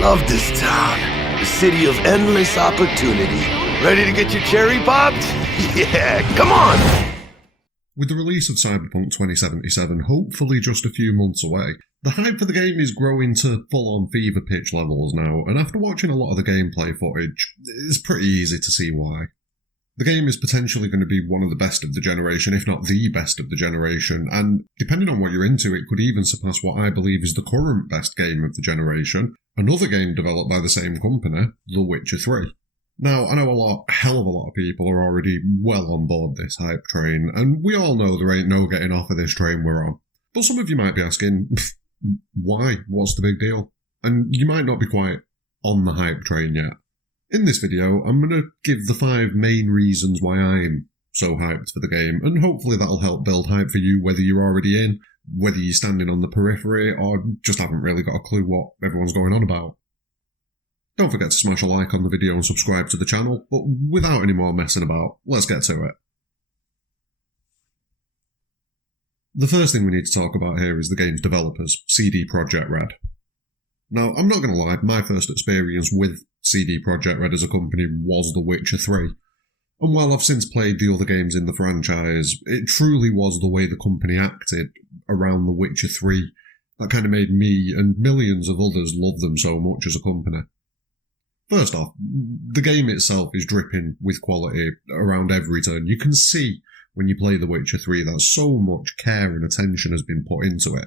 love this town. The city of endless opportunity. Ready to get your cherry popped? Yeah, come on! With the release of Cyberpunk 2077 hopefully just a few months away, the hype for the game is growing to full-on fever pitch levels now, and after watching a lot of the gameplay footage, it's pretty easy to see why. The game is potentially going to be one of the best of the generation, if not the best of the generation, and depending on what you're into, it could even surpass what I believe is the current best game of the generation, another game developed by the same company, The Witcher 3. Now, I know a hell of a lot of people are already well on board this hype train, and we all know there ain't no getting off of this train we're on. But some of you might be asking, why? What's the big deal? And you might not be quite on the hype train yet. In this video, I'm going to give the 5 main reasons why I'm so hyped for the game, and hopefully that'll help build hype for you whether you're already in, whether you're standing on the periphery, or just haven't really got a clue what everyone's going on about. Don't forget to smash a like on the video and subscribe to the channel, but without any more messing about, let's get to it. The first thing we need to talk about here is the game's developers, CD Projekt Red. Now, I'm not going to lie, my first experience with CD Projekt Red as a company was The Witcher 3. And while I've since played the other games in the franchise, it truly was the way the company acted around The Witcher 3 that kind of made me and millions of others love them so much as a company. First off, the game itself is dripping with quality around every turn. You can see when you play The Witcher 3 that so much care and attention has been put into it.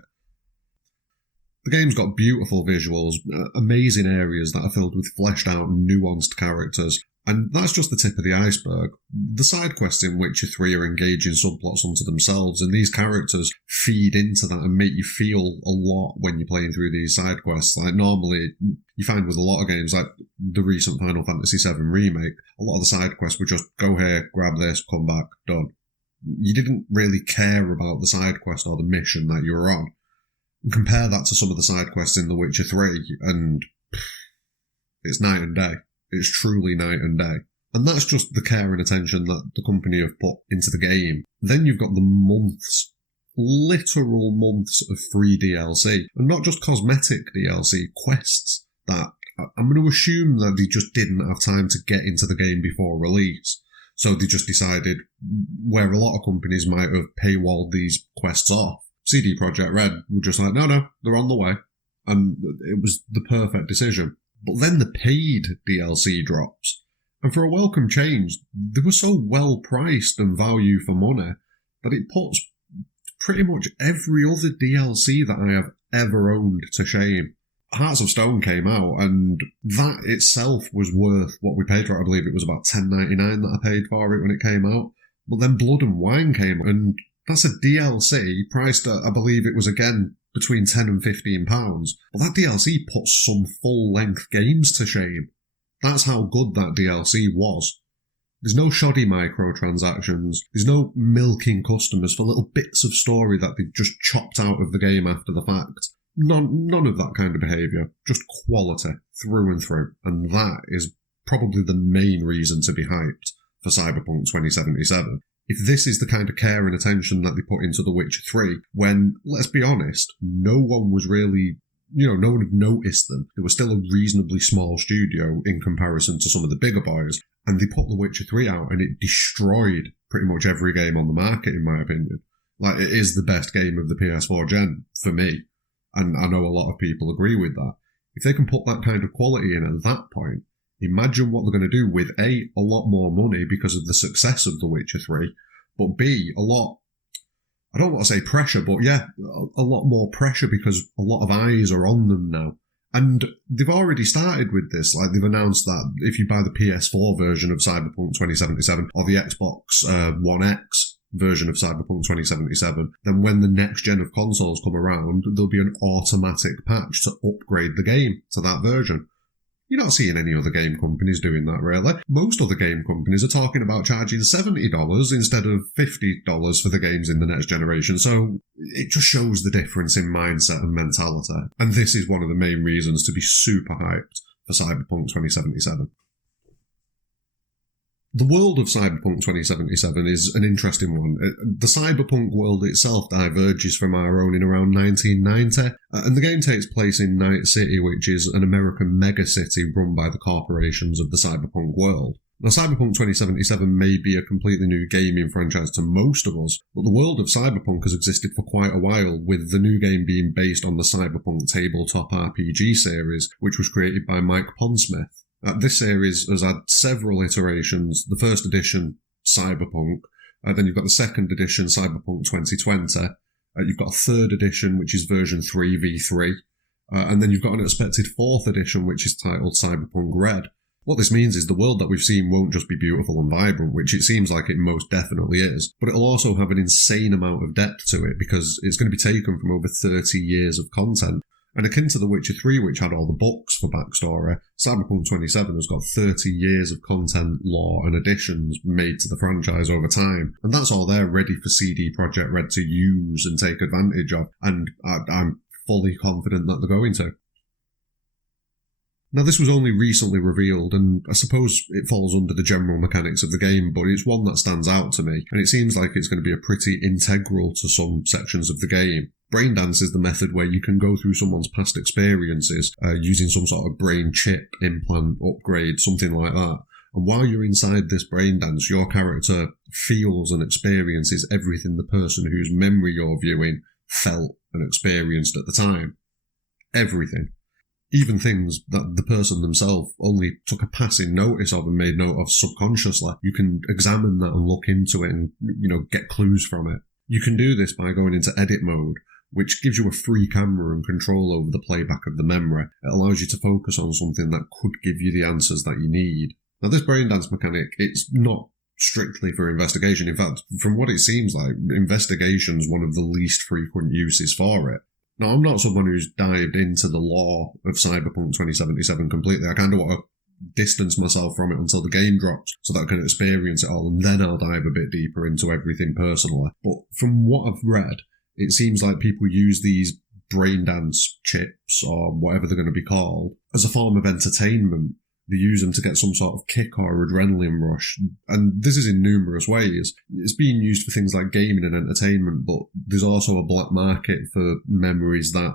The game's got beautiful visuals, amazing areas that are filled with fleshed out and nuanced characters, and that's just the tip of the iceberg. The side quests in Witcher 3 are engaging subplots unto themselves, and these characters feed into that and make you feel a lot when you're playing through these side quests. Like normally, you find with a lot of games, like the recent Final Fantasy VII Remake, a lot of the side quests were just go here, grab this, come back, done. You didn't really care about the side quest or the mission that you were on. Compare that to some of the side quests in The Witcher 3, and it's night and day. It's truly night and day. And that's just the care and attention that the company have put into the game. Then you've got the months, literal months of free DLC, and not just cosmetic DLC, quests that I'm going to assume that they just didn't have time to get into the game before release. So they just decided, where a lot of companies might have paywalled these quests off, CD Projekt Red were just like, no, they're on the way. And it was the perfect decision. But then the paid DLC drops. And for a welcome change, they were so well priced and value for money that it puts pretty much every other DLC that I have ever owned to shame. Hearts of Stone came out, and that itself was worth what we paid for it. I believe it was about $10.99 that I paid for it when it came out. But then Blood and Wine came, and that's a DLC priced at, I believe it was again between £10 and £15. But that DLC puts some full-length games to shame. That's how good that DLC was. There's no shoddy microtransactions. There's no milking customers for little bits of story that they've just chopped out of the game after the fact. None of that kind of behaviour. Just quality through and through. And that is probably the main reason to be hyped for Cyberpunk 2077. If this is the kind of care and attention that they put into The Witcher 3, when, let's be honest, no one was really, no one had noticed them. They were still a reasonably small studio in comparison to some of the bigger boys, and they put The Witcher 3 out and it destroyed pretty much every game on the market, in my opinion. Like, it is the best game of the PS4 gen, for me, and I know a lot of people agree with that. If they can put that kind of quality in at that point, imagine what they're going to do with A, a lot more money because of the success of The Witcher 3, but B, a lot, I don't want to say pressure, but yeah, a lot more pressure because a lot of eyes are on them now. And they've already started with this, like they've announced that if you buy the PS4 version of Cyberpunk 2077 or the Xbox One X version of Cyberpunk 2077, then when the next gen of consoles come around, there'll be an automatic patch to upgrade the game to that version. You're not seeing any other game companies doing that, really. Most other game companies are talking about charging $70 instead of $50 for the games in the next generation, so it just shows the difference in mindset and mentality. And this is one of the main reasons to be super hyped for Cyberpunk 2077. The world of Cyberpunk 2077 is an interesting one. The Cyberpunk world itself diverges from our own in around 1990, and the game takes place in Night City, which is an American megacity run by the corporations of the Cyberpunk world. Now, Cyberpunk 2077 may be a completely new gaming franchise to most of us, but the world of Cyberpunk has existed for quite a while, with the new game being based on the Cyberpunk tabletop RPG series, which was created by Mike Pondsmith. This series has had several iterations. The first edition, Cyberpunk, then you've got the second edition, Cyberpunk 2020, you've got a third edition, which is version 3v3, and then you've got an expected fourth edition, which is titled Cyberpunk Red. What this means is the world that we've seen won't just be beautiful and vibrant, which it seems like it most definitely is, but it'll also have an insane amount of depth to it because it's going to be taken from over 30 years of content. And akin to The Witcher 3, which had all the books for backstory, Cyberpunk 27 has got 30 years of content, lore, and additions made to the franchise over time. And that's all there ready for CD Projekt Red to use and take advantage of, and I'm fully confident that they're going to. Now, this was only recently revealed, and I suppose it falls under the general mechanics of the game, but it's one that stands out to me, and it seems like it's going to be a pretty integral to some sections of the game. Braindance is the method where you can go through someone's past experiences using some sort of brain chip, implant, upgrade, something like that. And while you're inside this braindance, your character feels and experiences everything the person whose memory you're viewing felt and experienced at the time. Everything. Even things that the person themselves only took a passing notice of and made note of subconsciously. You can examine that and look into it and, get clues from it. You can do this by going into edit mode, which gives you a free camera and control over the playback of the memory. It allows you to focus on something that could give you the answers that you need. Now, this braindance mechanic, it's not strictly for investigation. In fact, from what it seems like, investigation's one of the least frequent uses for it. Now, I'm not someone who's dived into the lore of Cyberpunk 2077 completely. I kind of want to distance myself from it until the game drops so that I can experience it all, and then I'll dive a bit deeper into everything personally. But from what I've read, it seems like people use these braindance chips, or whatever they're going to be called, as a form of entertainment. They use them to get some sort of kick or adrenaline rush. And this is in numerous ways. It's being used for things like gaming and entertainment, but there's also a black market for memories that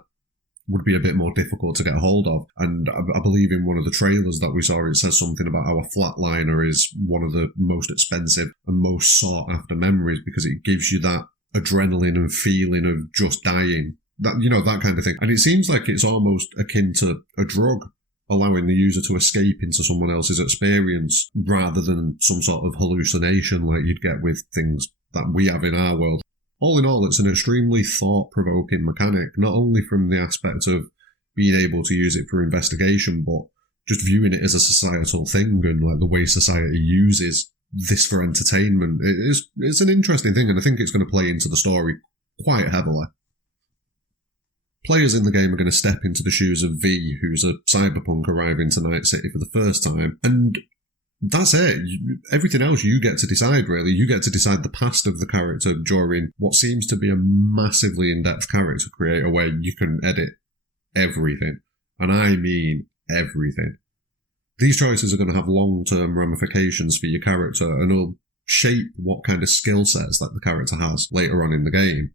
would be a bit more difficult to get a hold of. And I believe in one of the trailers that we saw, it says something about how a flatliner is one of the most expensive and most sought after memories because it gives you that adrenaline and feeling of just dying. That kind of thing. And it seems like it's almost akin to a drug, allowing the user to escape into someone else's experience rather than some sort of hallucination like you'd get with things that we have in our world. All in all, it's an extremely thought-provoking mechanic, not only from the aspect of being able to use it for investigation, but just viewing it as a societal thing and like the way society uses this for entertainment. It's an interesting thing, and I think it's going to play into the story quite heavily. Players in the game are going to step into the shoes of V, who's a cyberpunk arriving to Night City for the first time, and that's it. Everything else you get to decide, really. You get to decide the past of the character during what seems to be a massively in-depth character creator where you can edit everything. And I mean everything. These choices are going to have long-term ramifications for your character and will shape what kind of skill sets that the character has later on in the game.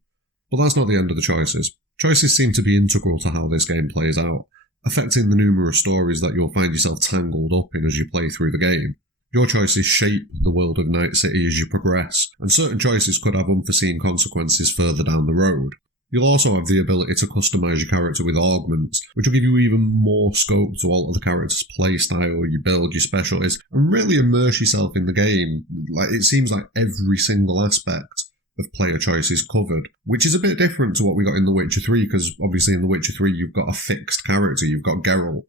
But that's not the end of the choices. Choices seem to be integral to how this game plays out, affecting the numerous stories that you'll find yourself tangled up in as you play through the game. Your choices shape the world of Night City as you progress, and certain choices could have unforeseen consequences further down the road. You'll also have the ability to customise your character with augments, which will give you even more scope to alter the character's playstyle, your build, your specialties, and really immerse yourself in the game. It seems like every single aspect of player choice is covered, which is a bit different to what we got in The Witcher 3, because obviously in The Witcher 3 you've got a fixed character, you've got Geralt,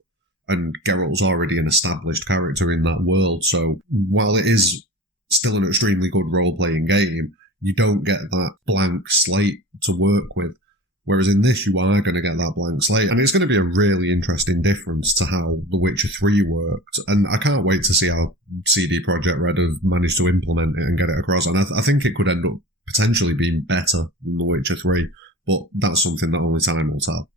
and Geralt's already an established character in that world, so while it is still an extremely good role-playing game, you don't get that blank slate to work with, whereas in this you are going to get that blank slate, and it's going to be a really interesting difference to how The Witcher 3 worked, and I can't wait to see how CD Projekt Red have managed to implement it and get it across, and I think it could end up potentially being better than The Witcher 3, but that's something that only time will tell.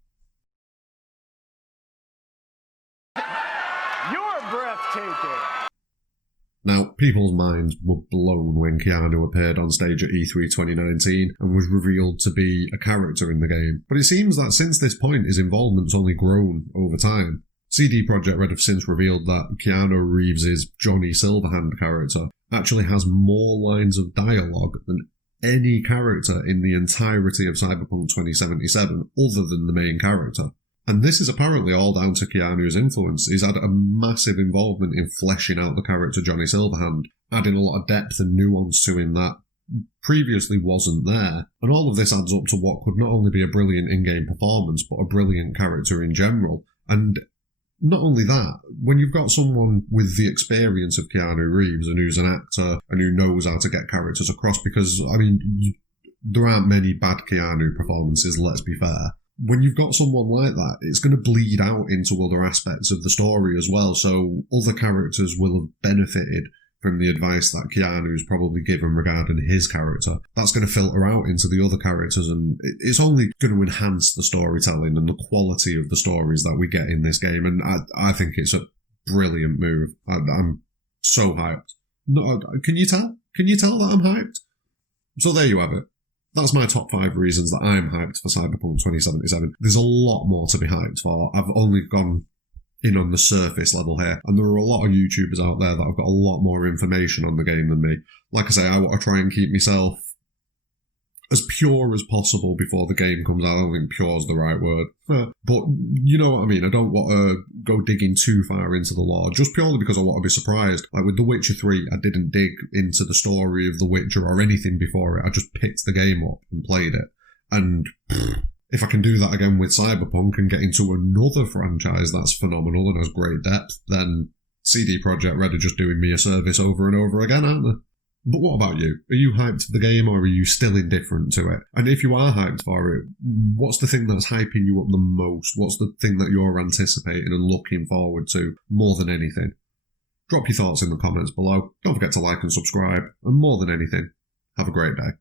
You're breathtaking! Now, people's minds were blown when Keanu appeared on stage at E3 2019 and was revealed to be a character in the game. But it seems that since this point, his involvement's only grown over time. CD Projekt Red have since revealed that Keanu Reeves' Johnny Silverhand character actually has more lines of dialogue than any character in the entirety of Cyberpunk 2077 other than the main character. And this is apparently all down to Keanu's influence. He's had a massive involvement in fleshing out the character Johnny Silverhand, adding a lot of depth and nuance to him that previously wasn't there. And all of this adds up to what could not only be a brilliant in-game performance, but a brilliant character in general. And not only that, when you've got someone with the experience of Keanu Reeves and who's an actor and who knows how to get characters across, because, I mean, there aren't many bad Keanu performances, let's be fair. When you've got someone like that, it's going to bleed out into other aspects of the story as well, so other characters will have benefited from the advice that Keanu's probably given regarding his character. That's going to filter out into the other characters, and it's only going to enhance the storytelling and the quality of the stories that we get in this game, and I think it's a brilliant move. I'm so hyped. No, can you tell? Can you tell that I'm hyped? So there you have it. That's my top 5 reasons that I'm hyped for Cyberpunk 2077. There's a lot more to be hyped for. I've only gone in on the surface level here, and there are a lot of YouTubers out there that have got a lot more information on the game than me. Like I say, I want to try and keep myself as pure as possible before the game comes out. I don't think pure is the right word. But you know what I mean. I don't want to go digging too far into the lore, just purely because I want to be surprised. Like with The Witcher 3, I didn't dig into the story of The Witcher or anything before it. I just picked the game up and played it. And if I can do that again with Cyberpunk and get into another franchise that's phenomenal and has great depth, then CD Projekt Red are just doing me a service over and over again, aren't they? But what about you? Are you hyped for the game, or are you still indifferent to it? And if you are hyped for it, what's the thing that's hyping you up the most? What's the thing that you're anticipating and looking forward to more than anything? Drop your thoughts in the comments below. Don't forget to like and subscribe. And more than anything, have a great day.